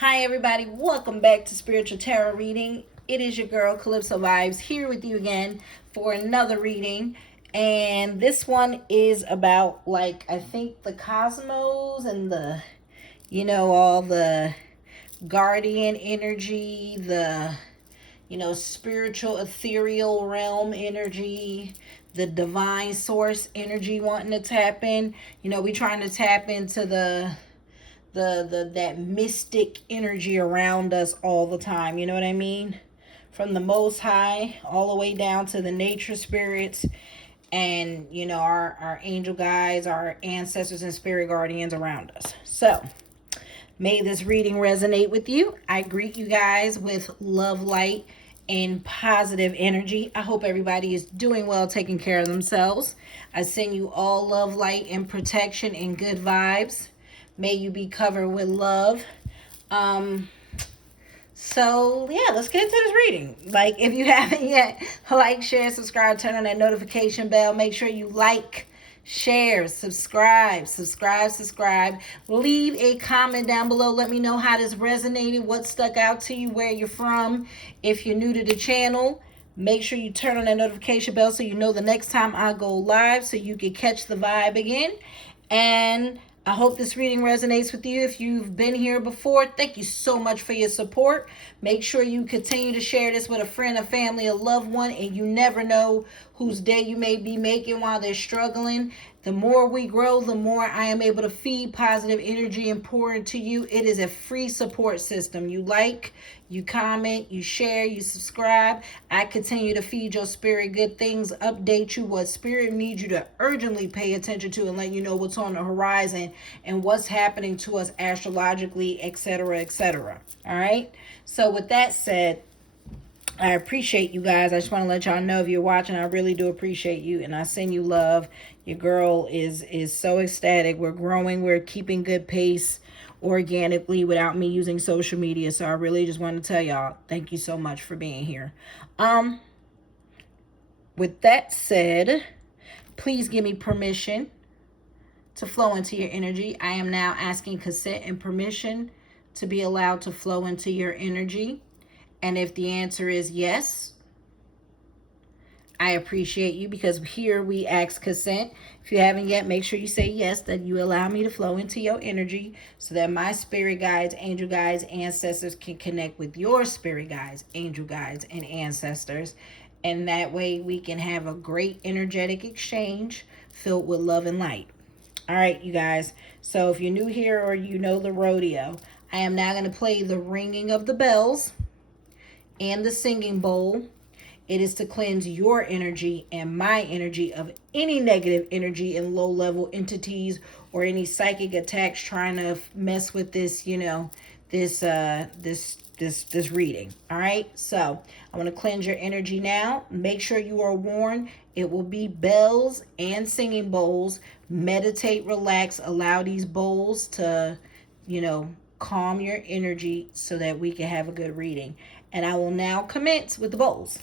Hi, everybody. Welcome back to Spiritual Tarot Reading. It is your girl, Calypso Vibes, here with you again for another reading. And this one is about, I think the cosmos and all the guardian energy, spiritual ethereal realm energy, the divine source energy wanting to tap in. We trying to tap into the that mystic energy around us all the time. You know what I mean? From the Most High all the way down to the nature spirits, and our angel guides, our ancestors and spirit guardians around us. So may this reading resonate with you. I greet you guys with love, light, and positive energy. I hope everybody is doing well, taking care of themselves. I send you all love, light, and protection and good vibes. May you be covered with love. So yeah, let's get into this reading. If you haven't yet, like, share, subscribe, turn on that notification bell. Make sure you like, share, subscribe. Leave a comment down below. Let me know how this resonated, what stuck out to you, where you're from. If you're new to the channel, make sure you turn on that notification bell so you know the next time I go live, so you can catch the vibe again. And I hope this reading resonates with you. If you've been here before, thank you so much for your support. Make sure you continue to share this with a friend, a family, a loved one, and you never know whose day you may be making while they're struggling. The more we grow, the more I am able to feed positive energy and pour into you. It is a free support system. You like, you comment, you share, you subscribe. I continue to feed your spirit good things, update you what spirit needs you to urgently pay attention to, and let you know what's on the horizon and what's happening to us astrologically, etc., etc. All right? So with that said, I appreciate you guys. I just want to let y'all know, if you're watching, I really do appreciate you, and I send you love. Your girl is so ecstatic. We're growing. We're keeping good pace organically without me using social media. So I really just want to tell y'all, thank you so much for being here. With that said, please give me permission to flow into your energy. I am now asking consent and permission to be allowed to flow into your energy. And if the answer is yes, I appreciate you, because here we ask consent. If you haven't yet, make sure you say yes, that you allow me to flow into your energy so that my spirit guides, angel guides, ancestors can connect with your spirit guides, angel guides, and ancestors. And that way we can have a great energetic exchange filled with love and light. All right, you guys. So if you're new here or you know the rodeo, I am now going to play the ringing of the bells and the singing bowl. It is to cleanse your energy and my energy of any negative energy and low level entities or any psychic attacks trying to mess with this, this reading. All right. So I want to cleanse your energy now. Make sure you are warned. It will be bells and singing bowls. Meditate, relax, allow these bowls to, calm your energy so that we can have a good reading. And I will now commence with the bowls.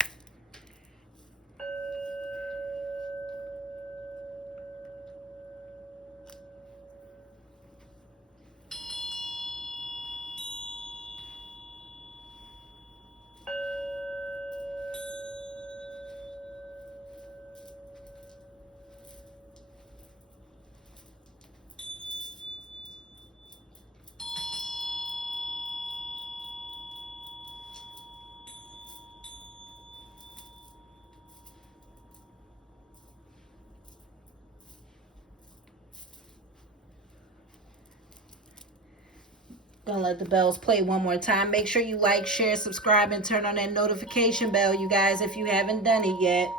Gonna let the bells play one more time. Make sure you like, share, subscribe, and turn on that notification bell, you guys, if you haven't done it yet.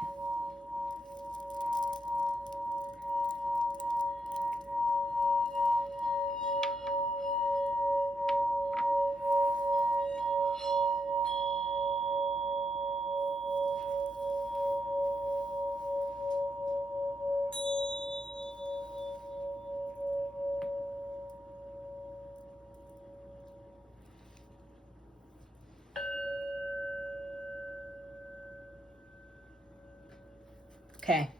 Okay.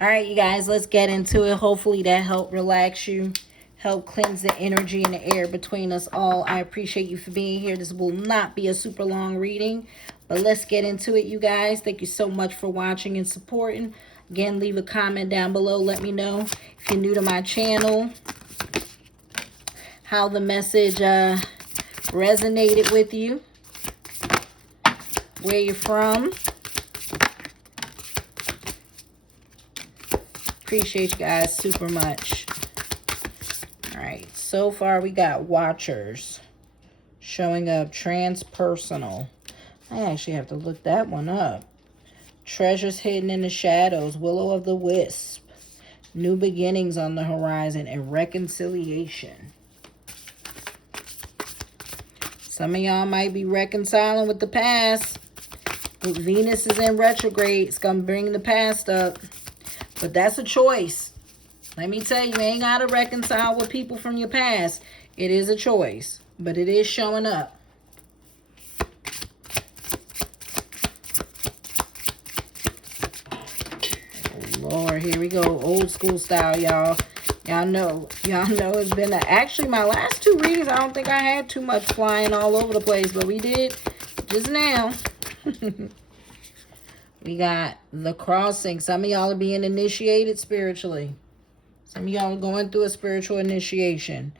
All right, you guys, let's get into it. Hopefully that helped relax you, help cleanse the energy and the air between us all. I appreciate you for being here. This will not be a super long reading, but let's get into it, you guys. Thank you so much for watching and supporting. Again, leave a comment down below. Let me know if you're new to my channel, how the message resonated with you, where you're from. Appreciate you guys super much. All right, so far we got Watchers showing up, transpersonal. I actually have to look that one up. Treasures hidden in the shadows, Willow of the Wisp, new beginnings on the horizon, and reconciliation. Some of y'all might be reconciling with the past. Venus is in retrograde. It's going to bring the past up. But that's a choice. Let me tell you, you ain't got to reconcile with people from your past. It is a choice. But it is showing up. Oh, Lord, here we go. Old school style, y'all. Y'all know it's been actually my last two readings. I don't think I had too much flying all over the place, but we did just now. We got the crossing. Some of y'all are being initiated spiritually. Some of y'all are going through a spiritual initiation.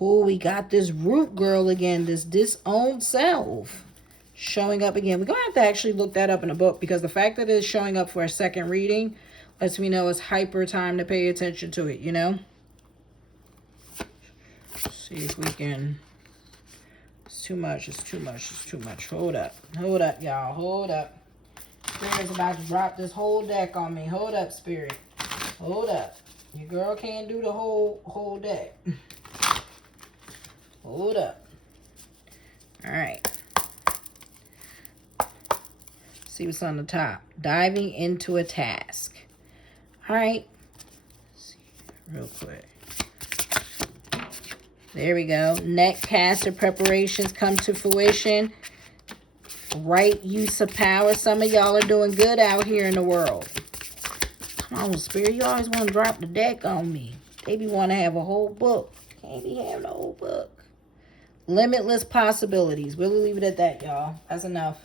We got this root girl again, this disowned self showing up again. We're going to have to actually look that up in a book, because the fact that it's showing up for a second reading lets me know it's hyper time to pay attention to it, you know? Let's see if we can... It's too much, it's too much, it's too much. Hold up, y'all, hold up. Spirit's about to drop this whole deck on me. Hold up, Spirit. Hold up. Your girl can't do the whole deck. Hold up. All right. See what's on the top. Diving into a task. All right. Let's see real quick. There we go. Netcaster preparations come to fruition. Right use of power. Some of y'all are doing good out here in the world. Come on, Spirit. You always want to drop the deck on me. They be want to have a whole book. Can't be having a whole book. Limitless possibilities. We'll leave it at that, y'all. That's enough.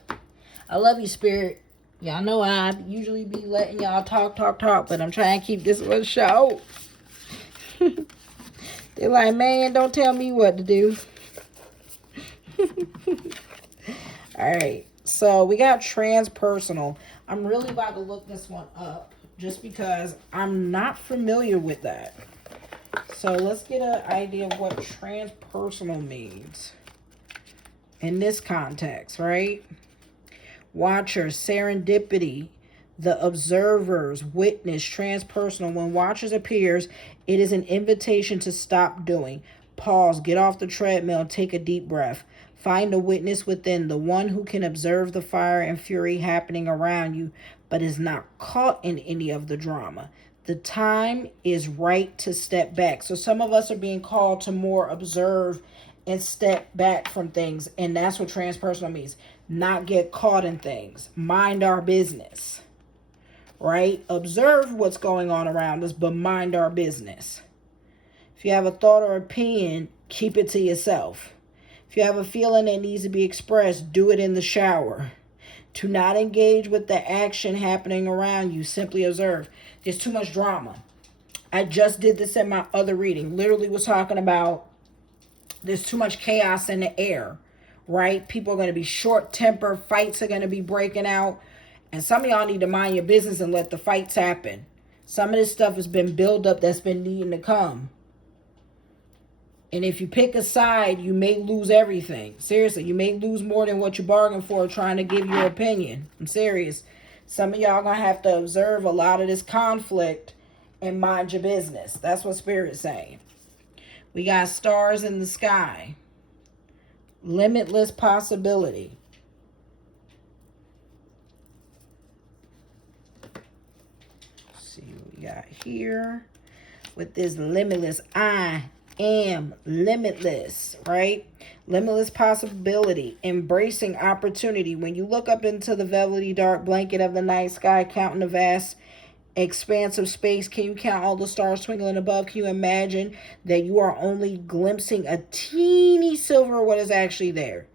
I love you, Spirit. Y'all know I usually be letting y'all talk, but I'm trying to keep this one short. They're like, man, don't tell me what to do. All right, so we got transpersonal. I'm really about to look this one up just because I'm not familiar with that. So let's get an idea of what transpersonal means in this context, right? Watchers, serendipity, the observers, witness, transpersonal. When Watchers appears, it is an invitation to stop doing. Pause, get off the treadmill, take a deep breath. Find a witness within, the one who can observe the fire and fury happening around you, but is not caught in any of the drama. The time is right to step back. So some of us are being called to more observe and step back from things. And that's what transpersonal means. Not get caught in things. Mind our business. Right? Observe what's going on around us, but mind our business. If you have a thought or opinion, keep it to yourself. If you have a feeling that needs to be expressed, do it in the shower. Do not engage with the action happening around you. Simply observe. There's too much drama. I just did this in my other reading. Literally was talking about there's too much chaos in the air, right? People are going to be short-tempered. Fights are going to be breaking out. And some of y'all need to mind your business and let the fights happen. Some of this stuff has been built up that's been needing to come. And if you pick a side, you may lose everything. Seriously, you may lose more than what you bargained for trying to give your opinion. I'm serious. Some of y'all going to have to observe a lot of this conflict and mind your business. That's what Spirit's saying. We got stars in the sky. Limitless possibility. Let's see what we got here. With this limitless, I am limitless, right? Limitless possibility, embracing opportunity. When you look up into the velvety dark blanket of the night sky, counting the vast expansive space. Can you count all the stars twinkling above? Can you imagine that you are only glimpsing a teeny silver of what is actually there?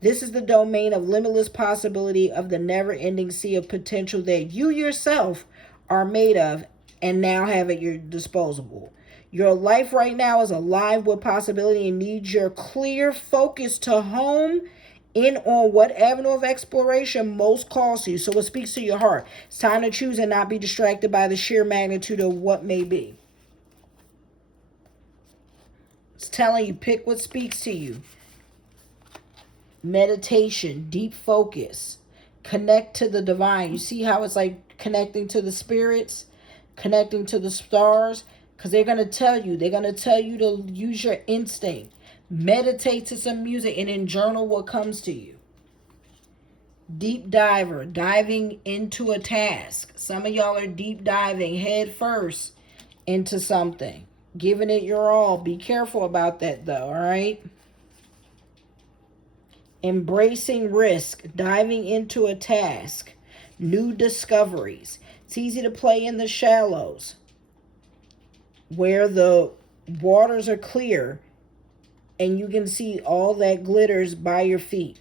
This is the domain of limitless possibility, of the never-ending sea of potential that you yourself are made of and now have at your disposal. Your life right now is alive with possibility and needs your clear focus to home in on what avenue of exploration most calls to you. So it speaks to your heart. It's time to choose and not be distracted by the sheer magnitude of what may be. It's telling you, pick what speaks to you. Meditation, deep focus, connect to the divine. You see how it's like connecting to the spirits, connecting to the stars, because they're going to tell you to use your instinct. Meditate to some music and then journal what comes to you. Deep diver, diving into a task. Some of y'all are deep diving head first into something, giving it your all. Be careful about that though, all right? Embracing risk, diving into a task, new discoveries. It's easy to play in the shallows where the waters are clear and you can see all that glitters by your feet.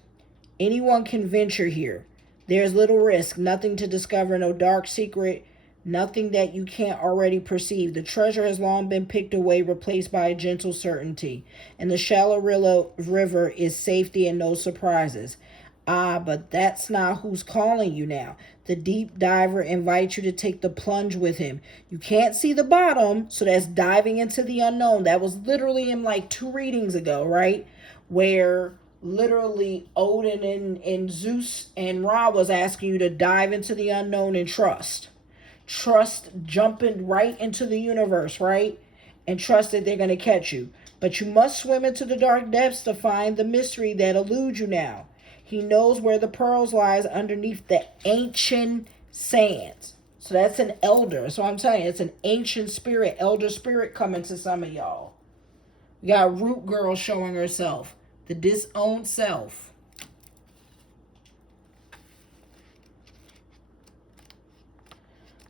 Anyone can venture here. There's little risk, nothing to discover, no dark secret, nothing that you can't already perceive. The treasure has long been picked away, replaced by a gentle certainty. And the shallow river is safety and no surprises. But that's not who's calling you now. The deep diver invites you to take the plunge with him. You can't see the bottom, so that's diving into the unknown. That was literally in like 2 readings ago, right? Where literally Odin and Zeus and Ra was asking you to dive into the unknown and trust. Trust jumping right into the universe, right? And trust that they're going to catch you. But you must swim into the dark depths to find the mystery that eludes you now. He knows where the pearls lies underneath the ancient sands. So that's an elder. So I'm telling you, it's an ancient spirit, elder spirit coming to some of y'all. We got Root Girl showing herself. The disowned self.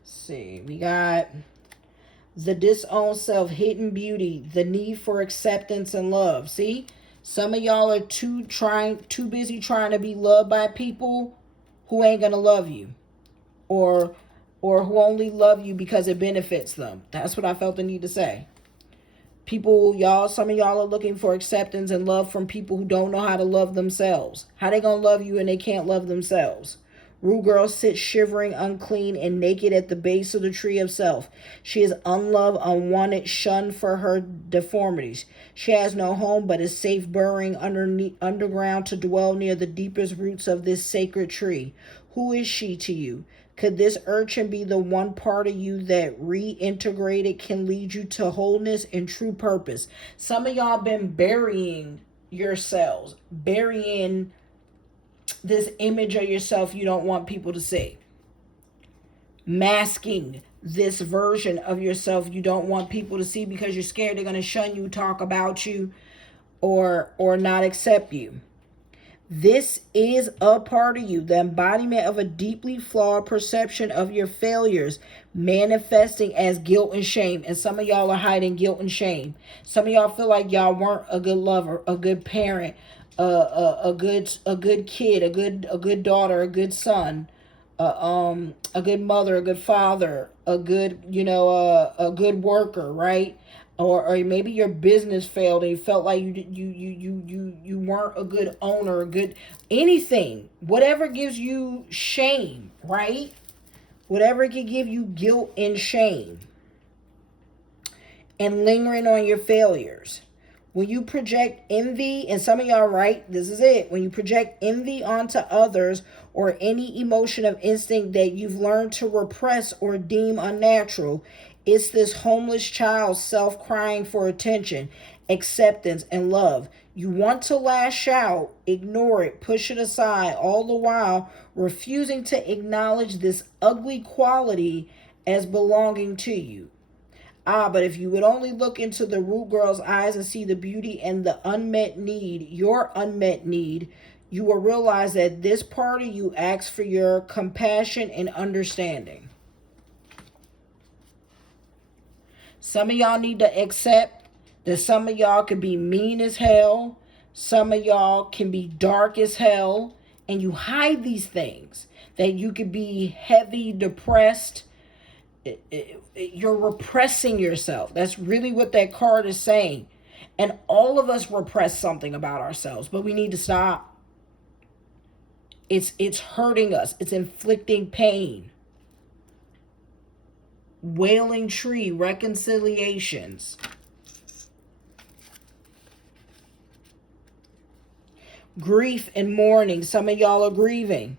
See, we got the disowned self, hidden beauty, the need for acceptance and love. See, some of y'all are too busy trying to be loved by people who ain't gonna love you, or who only love you because it benefits them. That's what I felt the need to say. People, some of y'all are looking for acceptance and love from people who don't know how to love themselves. How they gonna love you and they can't love themselves? Rue Girl sits shivering, unclean, and naked at the base of the tree of self. She is unloved, unwanted, shunned for her deformities. She has no home but is safe burrowing underground to dwell near the deepest roots of this sacred tree. Who is she to you? Could this urchin be the one part of you that reintegrated can lead you to wholeness and true purpose? Some of y'all been burying yourselves, burying this image of yourself you don't want people to see. Masking this version of yourself you don't want people to see because you're scared they're going to shun you, talk about you, or not accept you. This is a part of you, the embodiment of a deeply flawed perception of your failures, manifesting as guilt and shame. And some of y'all are hiding guilt and shame. Some of y'all feel like y'all weren't a good lover, a good parent, a good kid, a good daughter, a good son, a good mother, a good father, a good a good worker, right? Or maybe your business failed and you felt like you weren't a good owner, a good anything, whatever gives you shame, right? Whatever can give you guilt and shame and lingering on your failures. When you project envy, and some of y'all, right, this is it. When you project envy onto others or any emotion of instinct that you've learned to repress or deem unnatural, it's this homeless child's self crying for attention, acceptance, and love. You want to lash out, ignore it, push it aside, all the while refusing to acknowledge this ugly quality as belonging to you. But if you would only look into the Root Girl's eyes and see the beauty and the unmet need, your unmet need, you will realize that this part of you asks for your compassion and understanding. Some of y'all need to accept that some of y'all can be mean as hell. Some of y'all can be dark as hell. And you hide these things. That you could be heavy, depressed. You're repressing yourself. That's really what that card is saying. And all of us repress something about ourselves. But we need to stop. It's hurting us. It's inflicting pain. Wailing tree, reconciliations. Grief and mourning. Some of y'all are grieving.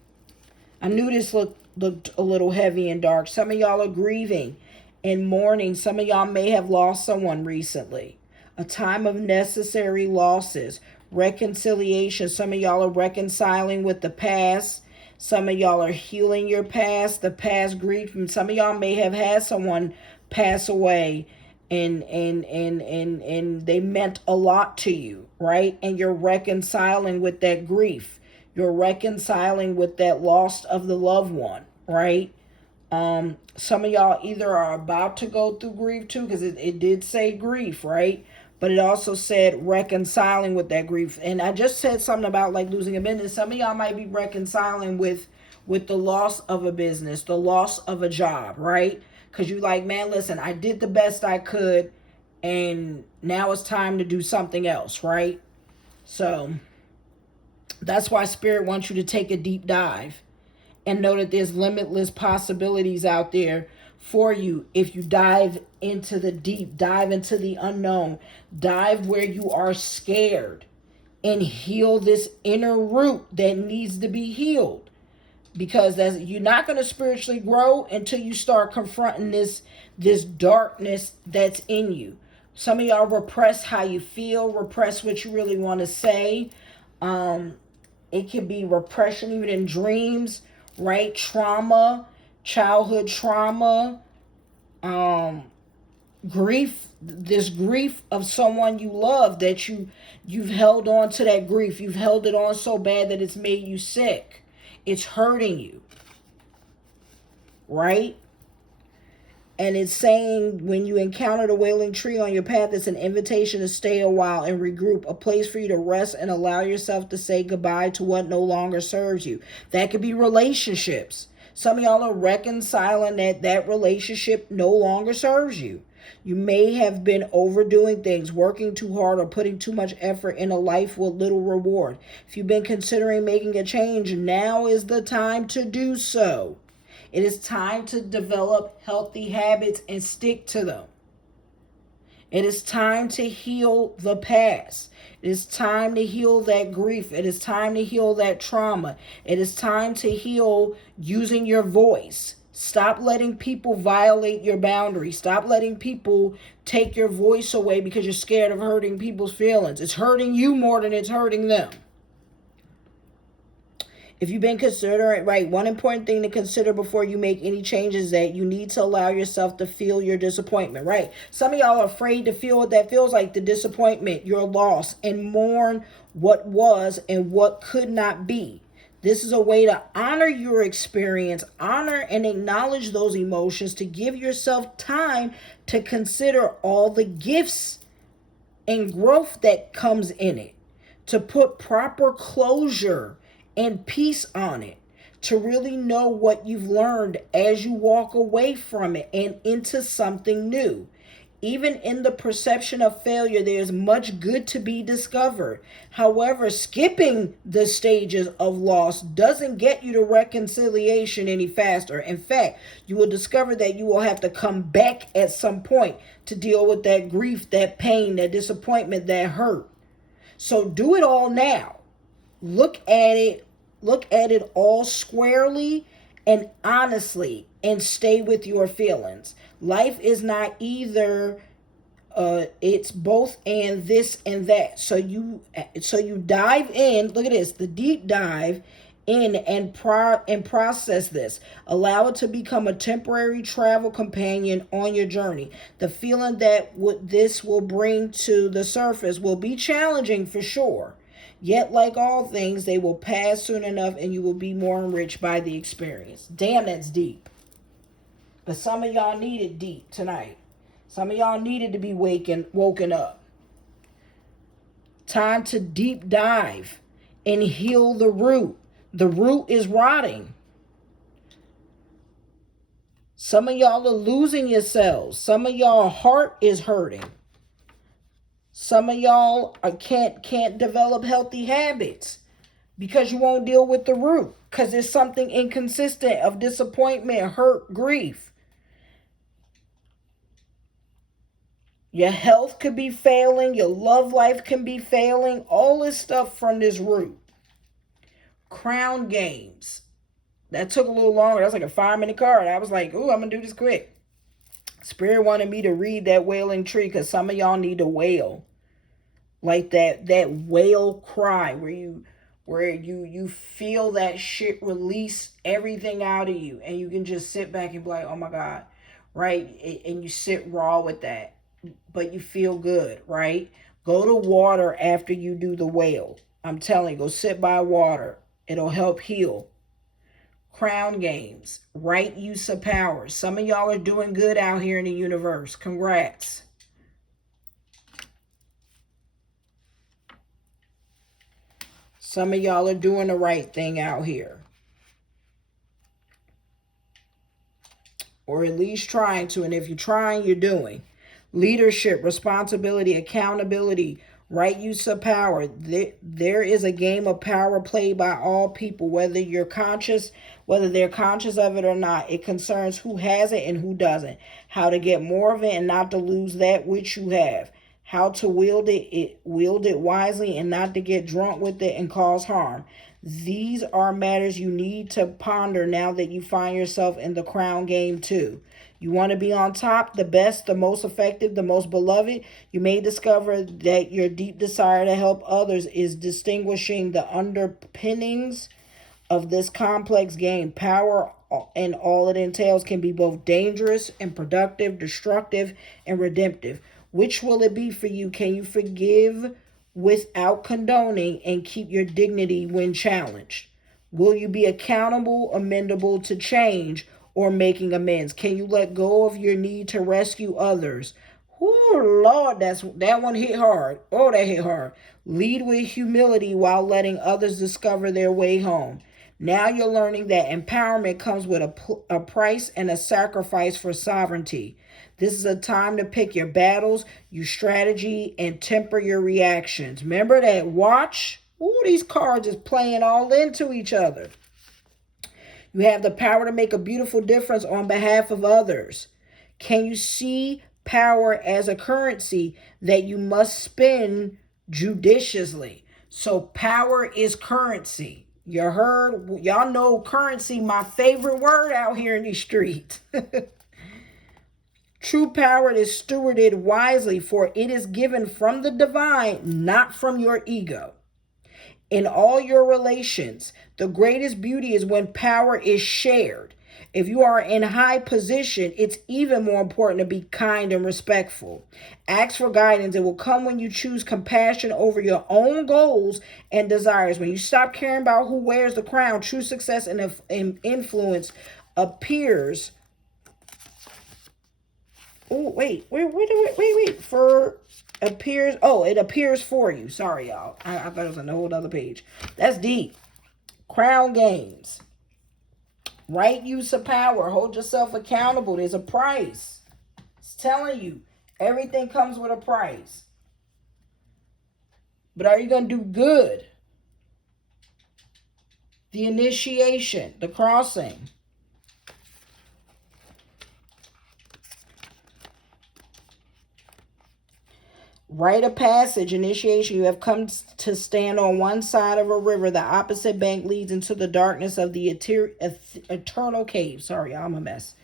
I knew this looked a little heavy and dark. Some of y'all are grieving and mourning. Some of y'all may have lost someone recently. A time of necessary losses. Reconciliation. Some of y'all are reconciling with the past. Some of y'all are healing your past, the past grief. And some of y'all may have had someone pass away and they meant a lot to you, right? And you're reconciling with that grief. You're reconciling with that loss of the loved one, right? Some of y'all either are about to go through grief too, because it did say grief, right? But it also said reconciling with that grief. And I just said something about like losing a business. Some of y'all might be reconciling with the loss of a business, the loss of a job, right? Because you're like, man, listen, I did the best I could, and now it's time to do something else, right? So that's why Spirit wants you to take a deep dive and know that there's limitless possibilities out there for you if you dive into the deep, dive into the unknown, dive where you are scared and heal this inner root that needs to be healed. Because you're not going to spiritually grow until you start confronting this darkness that's in you. Some of y'all repress how you feel, repress what you really want to say. It can be repression even in dreams, right? Trauma, childhood trauma, grief, this grief of someone you love that you've held on to that grief. You've held it on so bad that it's made you sick. It's hurting you, right? And it's saying when you encounter the wailing tree on your path, it's an invitation to stay a while and regroup, a place for you to rest and allow yourself to say goodbye to what no longer serves you. That could be relationships. Some of y'all are reconciling that relationship no longer serves you. You may have been overdoing things, working too hard, or putting too much effort in a life with little reward. If you've been considering making a change, now is the time to do so. It is time to develop healthy habits and stick to them. It is time to heal the past. It is time to heal that grief. It is time to heal that trauma. It is time to heal using your voice. Stop letting people violate your boundaries. Stop letting people take your voice away because you're scared of hurting people's feelings. It's hurting you more than it's hurting them. If you've been considering, right, one important thing to consider before you make any changes is that you need to allow yourself to feel your disappointment, right? Some of y'all are afraid to feel what that feels like, the disappointment, your loss, and mourn what was and what could not be. This is a way to honor your experience, honor and acknowledge those emotions, to give yourself time to consider all the gifts and growth that comes in it, to put proper closure and peace on it, to really know what you've learned as you walk away from it and into something new. Even in the perception of failure, there's much good to be discovered. However, skipping the stages of loss doesn't get you to reconciliation any faster. In fact, you will discover that you will have to come back at some point to deal with that grief, that pain, that disappointment, that hurt. So do it all now. Look at it all squarely and honestly, and stay with your feelings. Life is not either it's both and this and that. So you dive in. Look at this, the deep dive in and process this. Allow it to become a temporary travel companion on your journey. The feeling that what this will bring to the surface will be challenging for sure. Yet, like all things, they will pass soon enough and you will be more enriched by the experience. Damn, that's deep. But some of y'all need it deep tonight. Some of y'all needed to be woken up. Time to deep dive and heal the root. The root is rotting. Some of y'all are losing yourselves. Some of y'all heart is hurting. Some of y'all can't develop healthy habits because you won't deal with the root. Because there's something inconsistent of disappointment, hurt, grief. Your health could be failing. Your love life can be failing. All this stuff from this root. Crown games. That took a little longer. That's like a 5-minute card. I was like, ooh, I'm going to do this quick. Spirit wanted me to read that wailing tree because some of y'all need to wail. Like that wail cry where you feel that shit release everything out of you. And you can just sit back and be like, oh my God. Right? And you sit raw with that. But you feel good, right? Go to water after you do the wail. I'm telling you, go sit by water. It'll help heal. Crown games, right use of power. Some of y'all are doing good out here in the universe. Congrats. Some of y'all are doing the right thing out here. Or at least trying to. And if you're trying, you're doing. Leadership, responsibility, accountability, right use of power. There is a game of power played by all people, whether they're conscious of it or not. It concerns who has it and who doesn't. How to get more of it and not to lose that which you have. How to wield it wisely and not to get drunk with it and cause harm. These are matters you need to ponder now that you find yourself in the crown game too. You want to be on top, the best, the most effective, the most beloved. You may discover that your deep desire to help others is distinguishing the underpinnings of this complex game. Power and all it entails can be both dangerous and productive, destructive and redemptive. Which will it be for you? Can you forgive without condoning and keep your dignity when challenged? Will you be accountable, amendable to change, or making amends? Can you let go of your need to rescue others? Oh, Lord, that one hit hard. Oh, that hit hard. Lead with humility while letting others discover their way home. Now you're learning that empowerment comes with a price and a sacrifice for sovereignty. This is a time to pick your battles, your strategy, and temper your reactions. Remember that watch? Ooh, these cards is playing all into each other. You have the power to make a beautiful difference on behalf of others. Can you see power as a currency that you must spend judiciously? So power is currency. You heard? Y'all know currency, my favorite word out here in these streets. True power is stewarded wisely, for it is given from the divine, not from your ego. In all your relations, the greatest beauty is when power is shared. If you are in high position, it's even more important to be kind and respectful. Ask for guidance. It will come when you choose compassion over your own goals and desires. When you stop caring about who wears the crown, true success and influence appears. Oh, wait. For appears. Oh, it appears for you. Sorry, y'all. I thought it was on a whole other page. That's deep. Crown games. Right use of power. Hold yourself accountable. There's a price. It's telling you. Everything comes with a price. But are you going to do good? The initiation. The crossing. Rite of passage, initiation. You have come to stand on one side of a river. The opposite bank leads into the darkness of the eternal cave. Sorry, I'm a mess.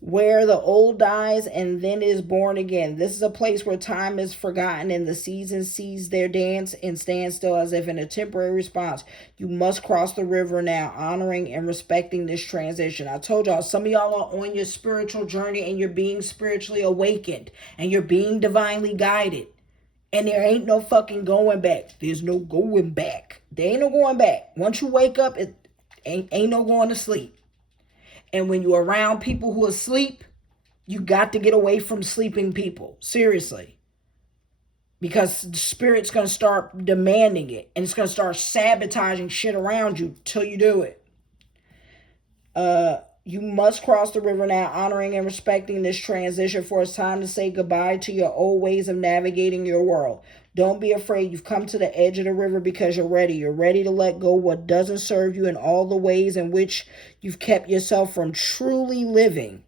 Where the old dies and then is born again. This is a place where time is forgotten and the seasons cease their dance and stand still as if in a temporary response. You must cross the river now, honoring and respecting this transition. I told y'all, some of y'all are on your spiritual journey and you're being spiritually awakened and you're being divinely guided. And there ain't no fucking going back. There's no going back. There ain't no going back. Once you wake up, it ain't no going to sleep. And when you're around people who are asleep, You got to get away from sleeping people. Seriously. Because the spirit's going to start demanding it. And it's going to start sabotaging shit around you till you do it. You must cross the river now, honoring and respecting this transition, for it's time to say goodbye to your old ways of navigating your world. Don't be afraid. You've come to the edge of the river because you're ready. You're ready to let go what doesn't serve you and all the ways in which you've kept yourself from truly living.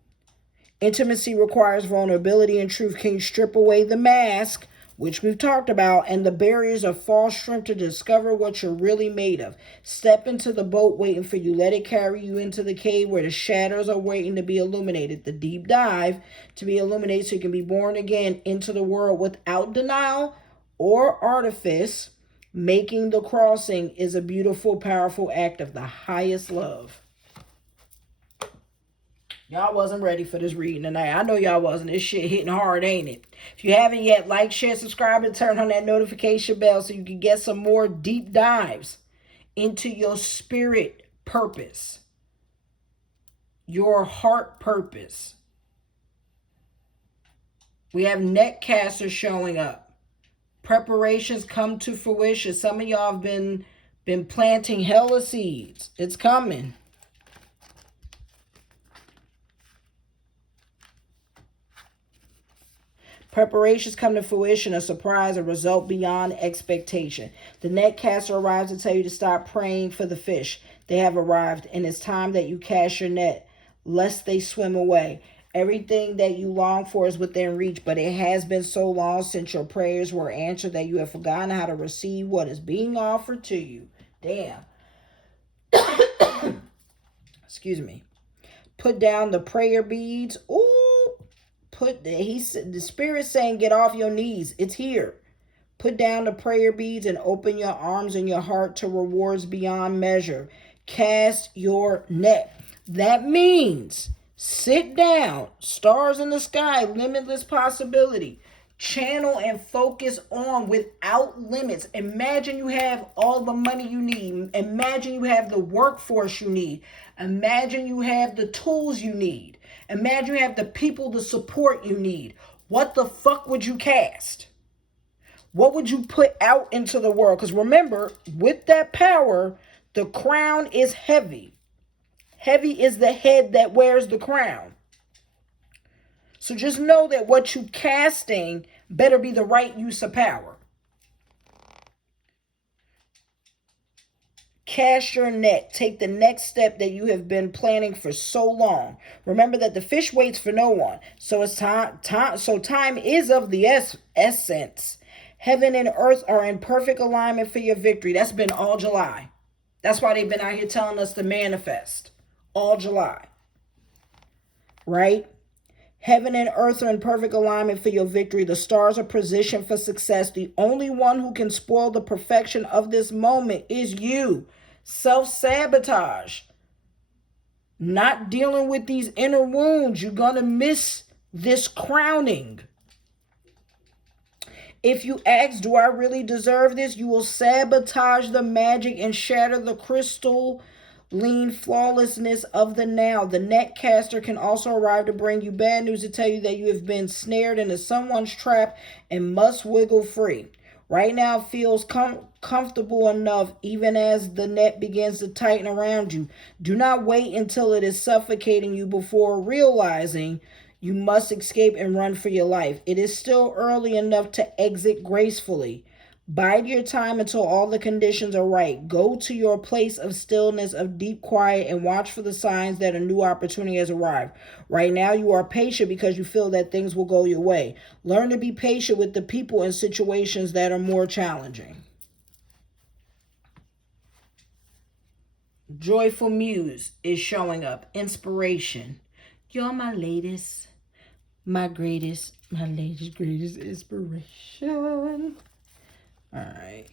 Intimacy requires vulnerability and truth. Can you strip away the mask, which we've talked about, and the barriers of false strength to discover what you're really made of? Step into the boat waiting for you. Let it carry you into the cave where the shadows are waiting to be illuminated. The deep dive to be illuminated so you can be born again into the world without denial or artifice. Making the crossing is a beautiful, powerful act of the highest love. Y'all wasn't ready for this reading tonight. I know y'all wasn't. This shit hitting hard, ain't it? If you haven't yet, like, share, subscribe, and turn on that notification bell so you can get some more deep dives into your spirit purpose, your heart purpose. We have netcasters showing up. Preparations come to fruition. Some of y'all have been planting hella seeds. It's coming. Preparations come to fruition, a surprise, a result beyond expectation. The netcaster arrives to tell you to stop praying for the fish. They have arrived, and it's time that you cast your net, lest they swim away. Everything that you long for is within reach, but it has been so long since your prayers were answered that you have forgotten how to receive what is being offered to you. Damn. Excuse me. Put down the prayer beads. Ooh. The spirit saying, get off your knees. It's here. Put down the prayer beads and open your arms and your heart to rewards beyond measure. Cast your net. That means sit down. Stars in the sky. Limitless possibility. Channel and focus on without limits. Imagine you have all the money you need. Imagine you have the workforce you need. Imagine you have the tools you need. Imagine you have the people, the support you need. What the fuck would you cast? What would you put out into the world? Because remember, with that power, the crown is heavy. Heavy is the head that wears the crown. So just know that what you casting better be the right use of power. Cast your net. Take the next step that you have been planning for so long. Remember that the fish waits for no one. So it's time. So time is of the essence. Heaven and earth are in perfect alignment for your victory. That's been all July. That's why they've been out here telling us to manifest. All July. Right? Heaven and earth are in perfect alignment for your victory. The stars are positioned for success. The only one who can spoil the perfection of this moment is you. Self-sabotage. Not dealing with these inner wounds. You're going to miss this crowning. If you ask, do I really deserve this? You will sabotage the magic and shatter the crystal lean flawlessness of the now. The netcaster can also arrive to bring you bad news, to tell you that you have been snared into someone's trap and must wiggle free. Right now it feels comfortable enough, even as the net begins to tighten around you. Do not wait until it is suffocating you before realizing you must escape and run for your life. It is still early enough to exit gracefully. Bide your time until all the conditions are right. Go to your place of stillness, of deep quiet, and watch for the signs that a new opportunity has arrived. Right now, you are patient because you feel that things will go your way. Learn to be patient with the people and situations that are more challenging. Joyful Muse is showing up. Inspiration. You're my latest, my latest, greatest inspiration. All right,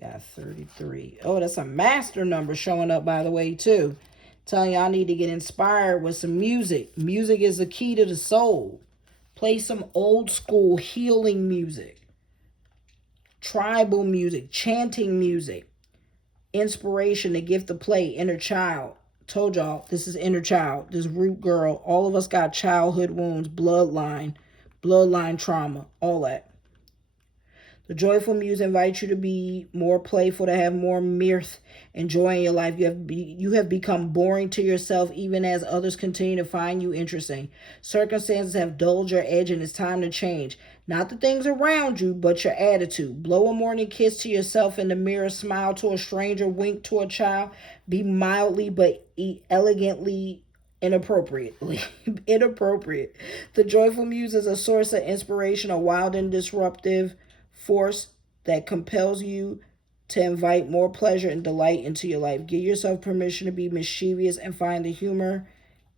got 33. Oh, that's a master number showing up, by the way, too. Telling y'all need to get inspired with some music. Music is the key to the soul. Play some old school healing music. Tribal music, chanting music. Inspiration, the gift to play, inner child. Told y'all, this is inner child, this root girl. All of us got childhood wounds, bloodline trauma, all that. The joyful muse invites you to be more playful, to have more mirth and joy in your life. You have become boring to yourself, even as others continue to find you interesting. Circumstances have dulled your edge, and it's time to change. Not the things around you, but your attitude. Blow a morning kiss to yourself in the mirror. Smile to a stranger. Wink to a child. Be mildly but elegantly inappropriately inappropriate. The joyful muse is a source of inspiration, a wild and disruptive force that compels you to invite more pleasure and delight into your life. Give yourself permission to be mischievous and find the humor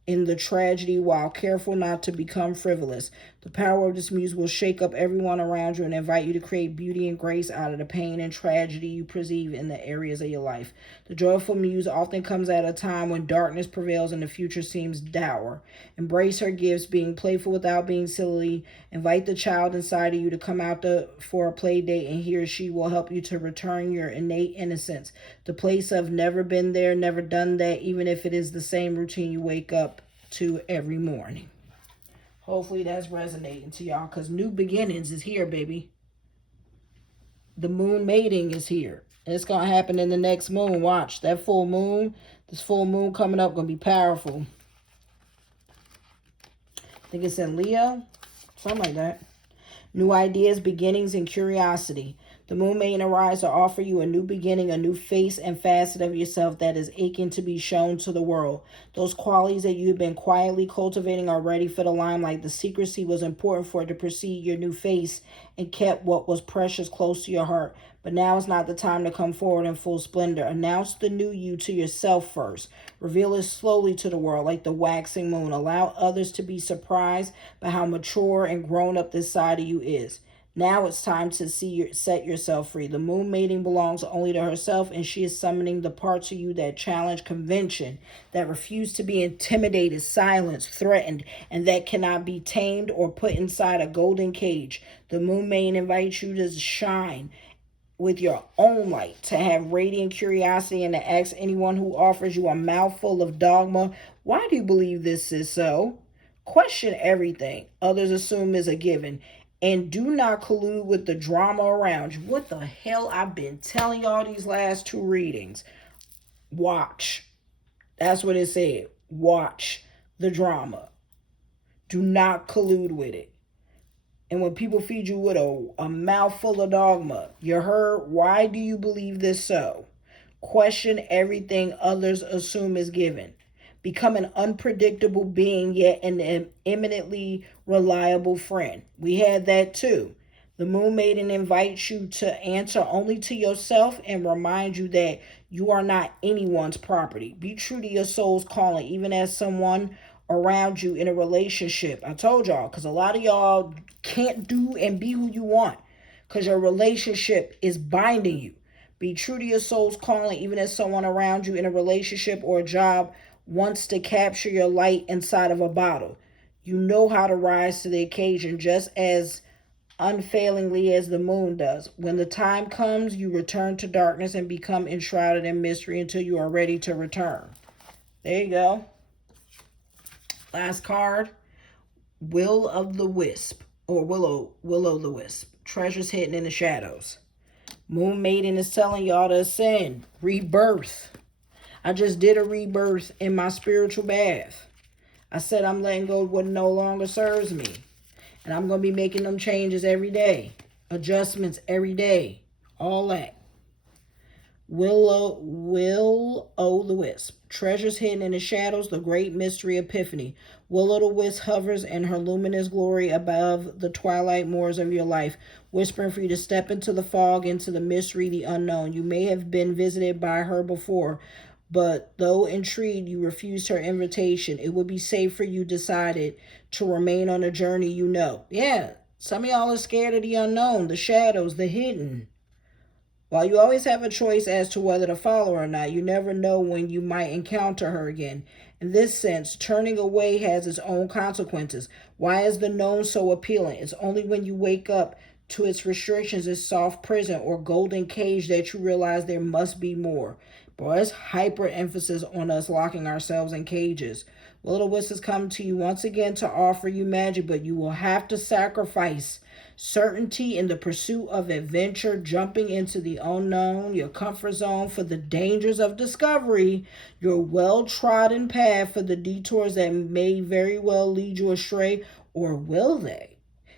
in the tragedy while careful not to become frivolous. The power of this muse will shake up everyone around you and invite you to create beauty and grace out of the pain and tragedy you perceive in the areas of your life. The joyful muse often comes at a time when darkness prevails and the future seems dour. Embrace her gifts, being playful without being silly. Invite the child inside of you to come out for a play date, and he or she will help you to return your innate innocence. The place of never been there, never done that, even if it is the same routine you wake up to every morning. Hopefully that's resonating to y'all, because new beginnings is here, baby. The moon mating is here. It's going to happen in the next moon. Watch. That full moon, this full moon coming up, going to be powerful. I think it's in Leo. Something like that. New ideas, beginnings, and curiosity. The moon may arise to offer you a new beginning, a new face and facet of yourself that is aching to be shown to the world. Those qualities that you've been quietly cultivating are ready for the limelight. The secrecy was important for it to precede your new face and kept what was precious close to your heart. But now is not the time to come forward in full splendor. Announce the new you to yourself first. Reveal it slowly to the world like the waxing moon. Allow others to be surprised by how mature and grown up this side of you is. Now it's time to set yourself free. The moon mating belongs only to herself, and she is summoning the parts of you that challenge convention, that refuse to be intimidated, silenced, threatened, and that cannot be tamed or put inside a golden cage. The moon mating invites you to shine with your own light, to have radiant curiosity, and to ask anyone who offers you a mouthful of dogma, why do you believe this is so? Question everything others assume is a given. And do not collude with the drama around you. What the hell I've been telling y'all these last two readings. Watch. That's what it said. Watch the drama. Do not collude with it. And when people feed you with a mouthful of dogma, you heard, why do you believe this so? Question everything others assume is given. Become an unpredictable being, yet an eminently reliable friend. We had that too. The moon maiden invites you to answer only to yourself and remind you that you are not anyone's property. Be true to your soul's calling, even as someone around you in a relationship. I told y'all, because a lot of y'all can't do and be who you want because your relationship is binding you. Be true to your soul's calling, even as someone around you in a relationship or a job wants to capture your light inside of a bottle. You know how to rise to the occasion just as unfailingly as the moon does. When the time comes, you return to darkness and become enshrouded in mystery until you are ready to return. There you go. Last card, Will of the Wisp, or Willow the Wisp. Treasures hidden in the shadows. Moon Maiden is telling y'all to ascend, rebirth. I just did a rebirth in my spiritual bath. I said I'm letting go of what no longer serves me. And I'm going to be making them changes every day. Adjustments every day. All that. Will o' the Wisp. Treasures hidden in the shadows, the great mystery epiphany. Will o' the Wisp hovers in her luminous glory above the twilight moors of your life, whispering for you to step into the fog, into the mystery, the unknown. You may have been visited by her before, but though intrigued, you refused her invitation. It would be safer you decided to remain on a journey you know. Yeah, some of y'all are scared of the unknown, the shadows, the hidden. While you always have a choice as to whether to follow or not, you never know when you might encounter her again. In this sense, turning away has its own consequences. Why is the known so appealing? It's only when you wake up to its restrictions, its soft prison or golden cage, that you realize there must be more. Boy, it's hyper emphasis on us locking ourselves in cages. Will-o-the-wisp has come to you once again to offer you magic, but you will have to sacrifice certainty in the pursuit of adventure, jumping into the unknown, your comfort zone for the dangers of discovery, your well-trodden path for the detours that may very well lead you astray, or will they?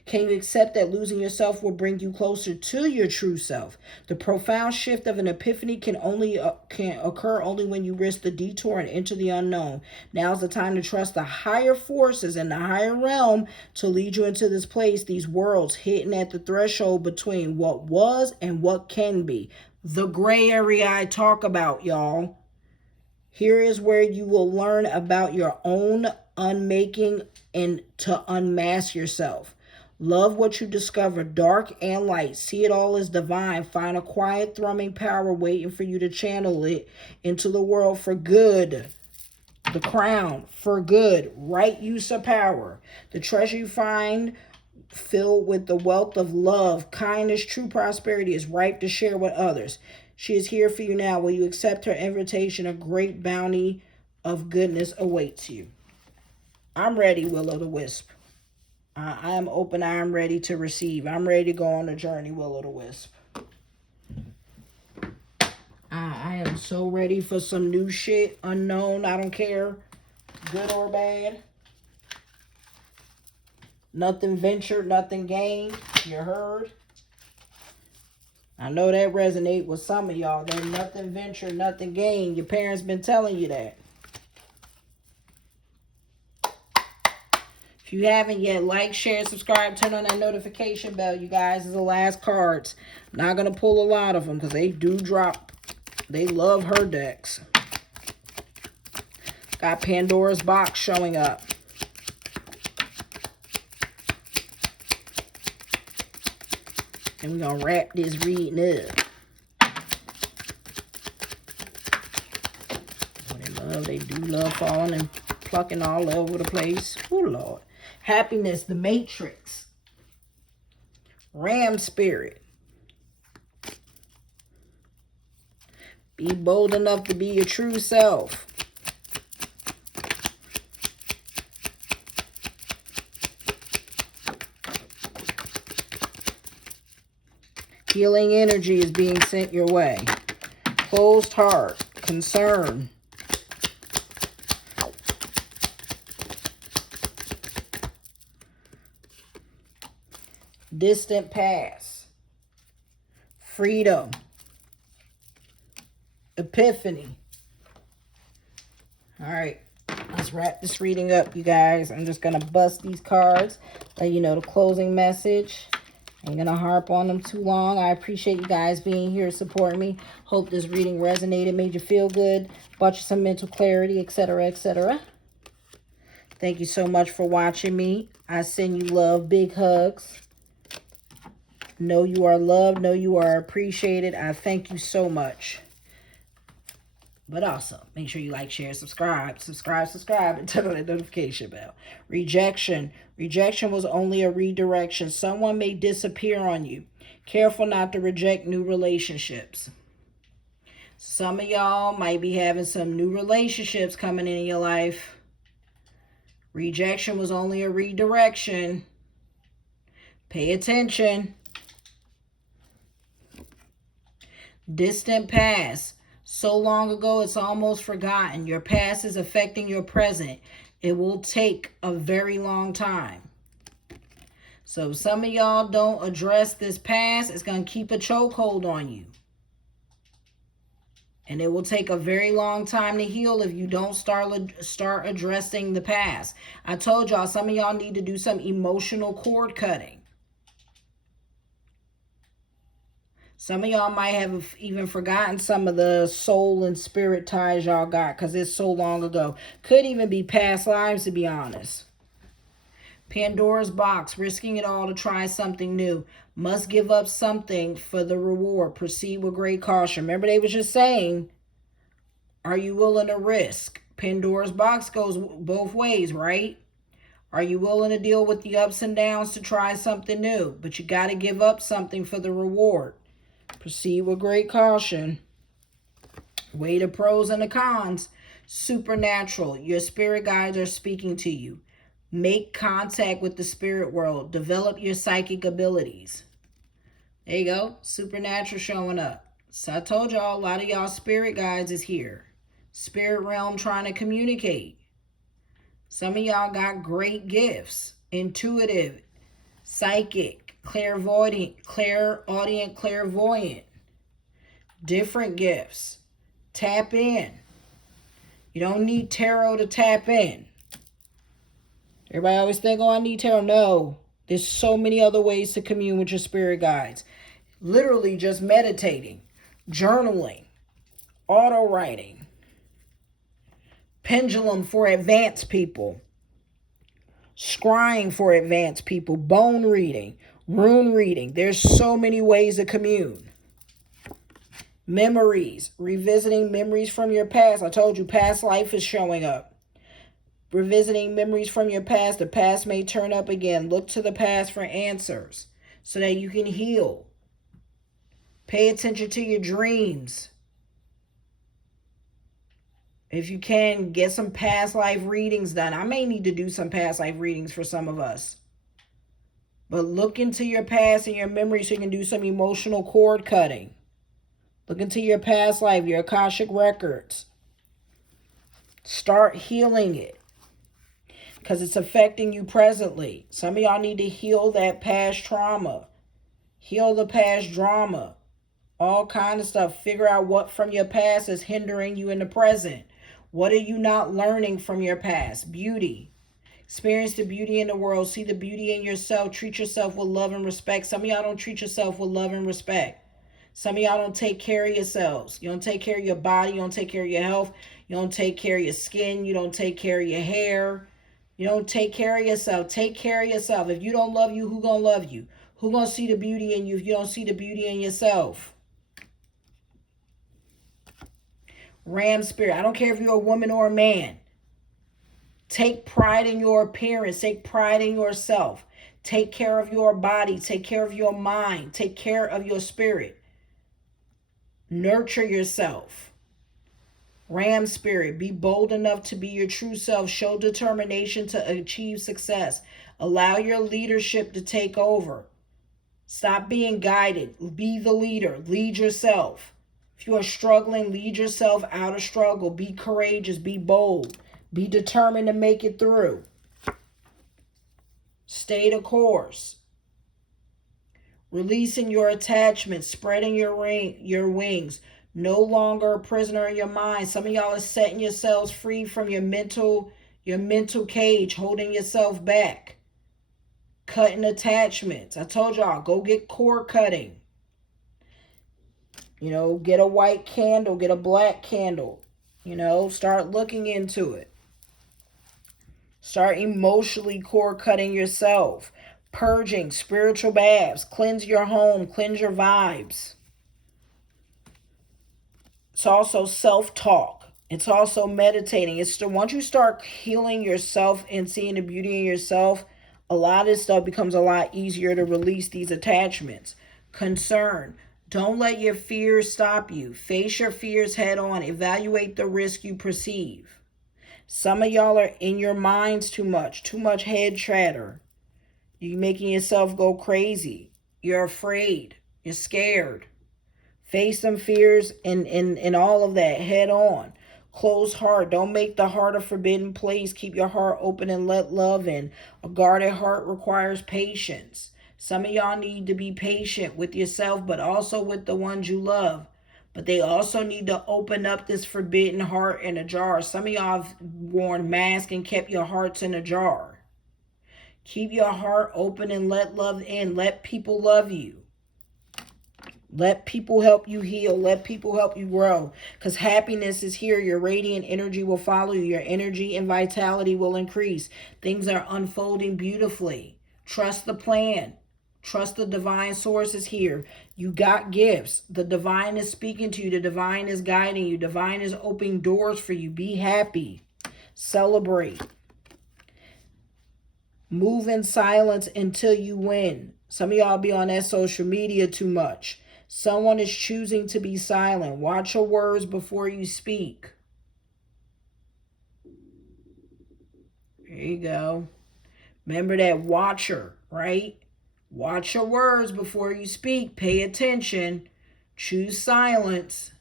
Can you accept that losing yourself will bring you closer to your true self? The profound shift of an epiphany can occur only when you risk the detour and enter the unknown. Now's the time to trust the higher forces in the higher realm to lead you into this place, these worlds hidden at the threshold between what was and what can be. The gray area I talk about, y'all. Here is where you will learn about your own unmaking and to unmask yourself. Love what you discover, dark and light. See it all as divine. Find a quiet, thrumming power waiting for you to channel it into the world for good. The crown, for good. Right use of power. The treasure you find filled with the wealth of love, kindness, true prosperity is ripe to share with others. She is here for you now. Will you accept her invitation? A great bounty of goodness awaits you. I'm ready, Will-o-the-wisp. I am open. I am ready to receive. I'm ready to go on a journey, Will-o-the-wisp. I am so ready for some new shit. Unknown. I don't care. Good or bad. Nothing ventured, nothing gained. You heard? I know that resonate with some of y'all. That nothing ventured, nothing gained. Your parents been telling you that. If you haven't yet, like, share, subscribe, turn on that notification bell. You guys, is the last cards. I'm not going to pull a lot of them because they do drop. They love her decks. Got Pandora's box showing up. And we're going to wrap this reading up. They do love falling and plucking all over the place. Oh, Lord. Happiness, the Matrix. Ram spirit. Be bold enough to be your true self. Healing energy is being sent your way. Closed heart. Concern. Distant past. Freedom. Epiphany. All right. Let's wrap this reading up, you guys. I'm just going to bust these cards. Let you know the closing message. Ain't going to harp on them too long. I appreciate you guys being here, supporting me. Hope this reading resonated, made you feel good, brought you some mental clarity, etc., etc. Thank you so much for watching me. I send you love, big hugs. Know you are loved. Know you are appreciated. I thank you so much. But also, make sure you like, share, subscribe, and turn on the notification bell. Rejection. Rejection was only a redirection. Someone may disappear on you. Careful not to reject new relationships. Some of y'all might be having some new relationships coming in your life. Rejection was only a redirection. Pay attention. Distant past. So long ago, it's almost forgotten. Your past is affecting your present. It will take a very long time. So if some of y'all don't address this past, it's going to keep a chokehold on you. And it will take a very long time to heal if you don't start addressing the past. I told y'all, some of y'all need to do some emotional cord cutting. Some of y'all might have even forgotten some of the soul and spirit ties y'all got because it's so long ago. Could even be past lives, to be honest. Pandora's box, risking it all to try something new. Must give up something for the reward. Proceed with great caution. Remember, they was just saying, are you willing to risk? Pandora's box goes both ways, right? Are you willing to deal with the ups and downs to try something new? But you got to give up something for the reward. Proceed with great caution. Weigh the pros and the cons. Supernatural. Your spirit guides are speaking to you. Make contact with the spirit world. Develop your psychic abilities. There you go. Supernatural showing up. So I told y'all, a lot of y'all spirit guides is here. Spirit realm trying to communicate. Some of y'all got great gifts. Intuitive, psychic, clairaudient, clairvoyant. Different gifts. Tap in. You don't need tarot to tap in. Everybody always think, oh, I need tarot. No. There's so many other ways to commune with your spirit guides. Literally just meditating, journaling, auto writing, pendulum for advanced people, scrying for advanced people, bone reading, rune reading. There's so many ways to commune. Memories, revisiting memories from your past. I told you past life is showing up. Revisiting memories from your past. The past may turn up again. Look to the past for answers so that you can heal. Pay attention to your dreams. If you can, get some past life readings done. I may need to do some past life readings for some of us. But look into your past and your memories so you can do some emotional cord cutting. Look into your past life, your Akashic records. Start healing it. Because it's affecting you presently. Some of y'all need to heal that past trauma. Heal the past drama. All kind of stuff. Figure out what from your past is hindering you in the present. What are you not learning from your past? Beauty. Experience the beauty in the world. See the beauty in yourself. Treat yourself with love and respect. Some of y'all don't treat yourself with love and respect. Some of y'all don't take care of yourselves. You don't take care of your body. You don't take care of your health. You don't take care of your skin. You don't take care of your hair. You don't take care of yourself. Take care of yourself. If you don't love you, who gonna love you? Who gonna see the beauty in you if you don't see the beauty in yourself? Ram spirit. I don't care if you're a woman or a man. Take pride in your appearance. Take pride in yourself. Take care of your body. Take care of your mind. Take care of your spirit. Nurture yourself. Ram spirit. Be bold enough to be your true self. Show determination to achieve success. Allow your leadership to take over. Stop being guided. Be the leader. Lead yourself. If you are struggling, lead yourself out of struggle. Be courageous. Be bold. Be determined to make it through. Stay the course. Releasing your attachments. Spreading your wings. No longer a prisoner in your mind. Some of y'all are setting yourselves free from your mental cage, holding yourself back. Cutting attachments. I told y'all, go get cord cutting. You know, get a white candle, get a black candle. You know, start looking into it. Start emotionally cord cutting yourself. Purging, spiritual baths. Cleanse your home, cleanse your vibes. It's also self-talk. It's also meditating. Once you start healing yourself and seeing the beauty in yourself, a lot of this stuff becomes a lot easier to release these attachments. Concern. Don't let your fears stop you. Face your fears head on. Evaluate the risk you perceive. Some of y'all are in your minds too much head chatter. You're making yourself go crazy. You're afraid. You're scared. Face some fears and all of that head on. Closed heart. Don't make the heart a forbidden place. Keep your heart open and let love in. A guarded heart requires patience. Some of y'all need to be patient with yourself, but also with the ones you love. But they also need to open up this forbidden heart in a jar. Some of y'all have worn masks and kept your hearts in a jar. Keep your heart open and let love in. Let people love you. Let people help you heal. Let people help you grow. Because happiness is here. Your radiant energy will follow you. Your energy and vitality will increase. Things are unfolding beautifully. Trust the plan. Trust the divine source is here. You got gifts. The divine is speaking to you. The divine is guiding you. Divine is opening doors for you. Be happy. Celebrate. Move in silence until you win. Some of y'all be on that social media too much. Someone is choosing to be silent. Watch your words before you speak. There you go. Remember that watcher, right? Watch your words before you speak. Pay attention. Choose silence.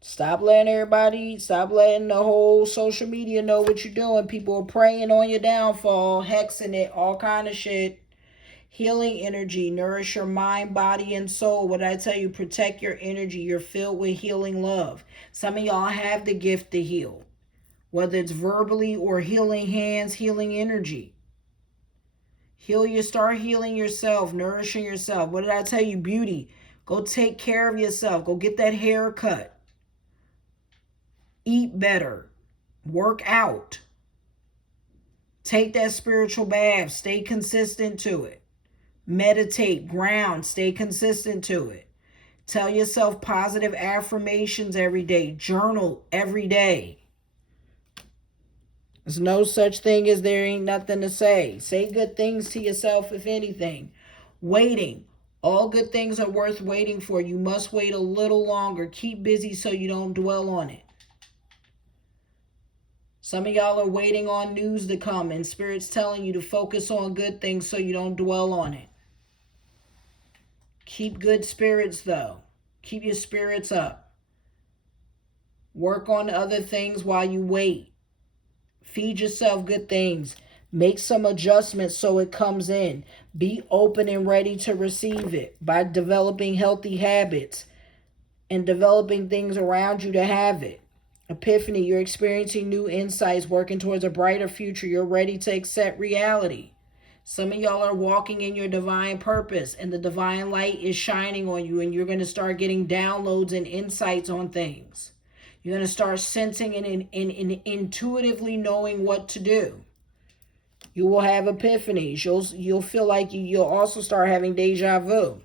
Stop letting the whole social media know what you're doing. People are preying on your downfall, hexing it, all kind of shit. Healing energy, nourish your mind, body, and soul. What did I tell you? Protect your energy. You're filled with healing love. Some of y'all have the gift to heal, whether it's verbally or healing hands, healing energy. Start healing yourself, nourishing yourself. What did I tell you? Beauty. Go take care of yourself. Go get that haircut. Eat better. Work out. Take that spiritual bath. Stay consistent to it. Meditate, ground, stay consistent to it. Tell yourself positive affirmations every day. Journal every day. There's no such thing as there ain't nothing to say. Say good things to yourself, if anything. Waiting. All good things are worth waiting for. You must wait a little longer. Keep busy so you don't dwell on it. Some of y'all are waiting on news to come, and Spirit's telling you to focus on good things so you don't dwell on it. Keep good spirits, though. Keep your spirits up. Work on other things while you wait. Feed yourself good things. Make some adjustments so it comes in. Be open and ready to receive it by developing healthy habits and developing things around you to have it. Epiphany, you're experiencing new insights, working towards a brighter future. You're ready to accept reality. Some of y'all are walking in your divine purpose, and the divine light is shining on you, and you're going to start getting downloads and insights on things. You're going to start sensing and intuitively knowing what to do. You will have epiphanies. You'll feel like you'll also start having deja vu.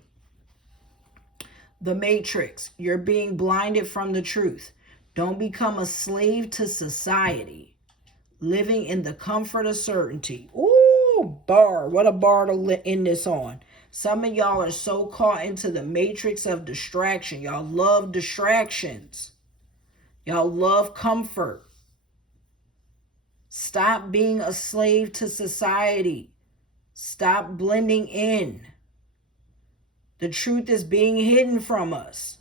The Matrix, you're being blinded from the truth. Don't become a slave to society. Living in the comfort of certainty. Ooh, bar. What a bar to end this on. Some of y'all are so caught into the matrix of distraction. Y'all love distractions. Y'all love comfort. Stop being a slave to society. Stop blending in. The truth is being hidden from us.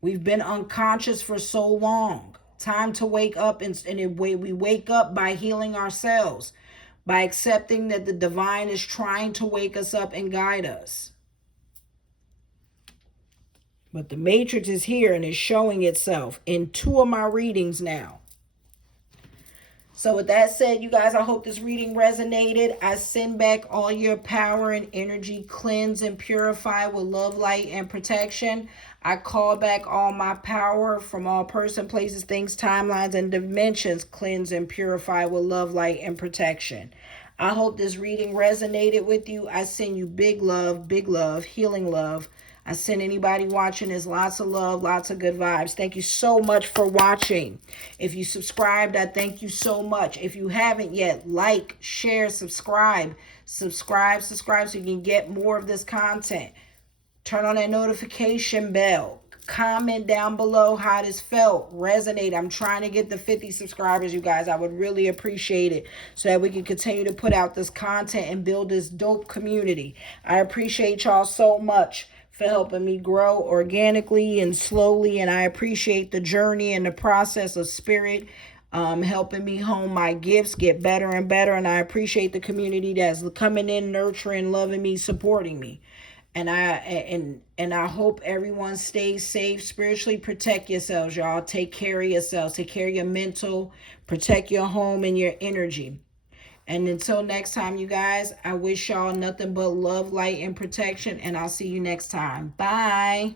We've been unconscious for so long. Time to wake up, and we wake up by healing ourselves, by accepting that the divine is trying to wake us up and guide us. But the matrix is here and is showing itself in 2 of my readings now. So with that said, you guys, I hope this reading resonated. I send back all your power and energy, cleanse and purify with love, light, and protection. I call back all my power from all person, places, things, timelines, and dimensions. Cleanse and purify with love, light, and protection. I hope this reading resonated with you. I send you big love, healing love. I send anybody watching is lots of love, lots of good vibes. Thank you so much for watching. If you subscribed, I thank you so much. If you haven't yet, like, share, subscribe so you can get more of this content. Turn on that notification bell. Comment down below how this felt. Resonate. I'm trying to get the 50 subscribers, you guys. I would really appreciate it so that we can continue to put out this content and build this dope community. I appreciate y'all so much for helping me grow organically and slowly, and I appreciate the journey and the process of Spirit helping me hone my gifts, get better and better, and I appreciate the community that's coming in, nurturing, loving me, supporting me. And I hope everyone stays safe. Spiritually protect yourselves, y'all. Take care of yourselves. Take care of your mental. Protect your home and your energy. And until next time, you guys, I wish y'all nothing but love, light, and protection. And I'll see you next time. Bye.